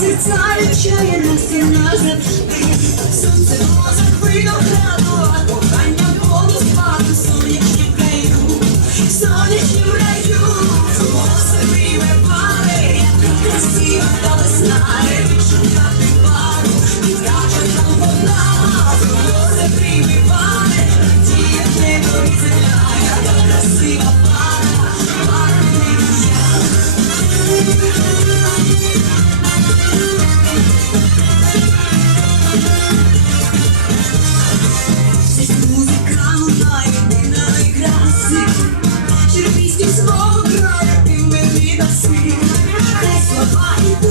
сердца вечая нас и назавжди.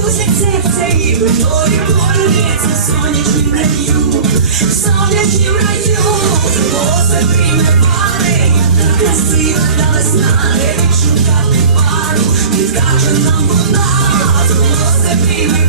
трусять серця і виною полюється в сонячнім раю, в сонячнім раю, Оце прийме пари, та красива дали знати, шукати пару, відкаже нам вона, Оце прийме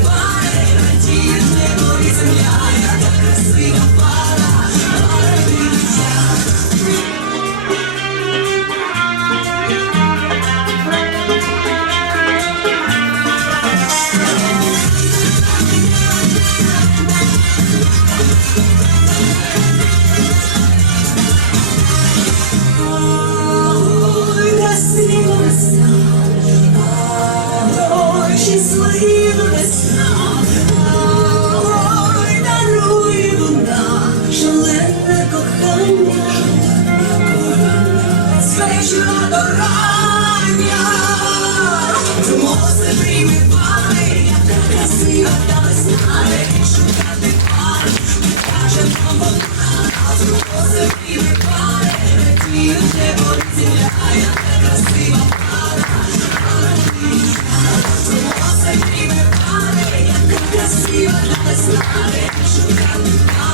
Ніжна до рання, змоси приймати, як та красива та весна, шукати пари, не каже нам вона, змоси приймати, ті вже болі земля, як та красива пара, змоси приймати, як та красива та весна, шукати пари.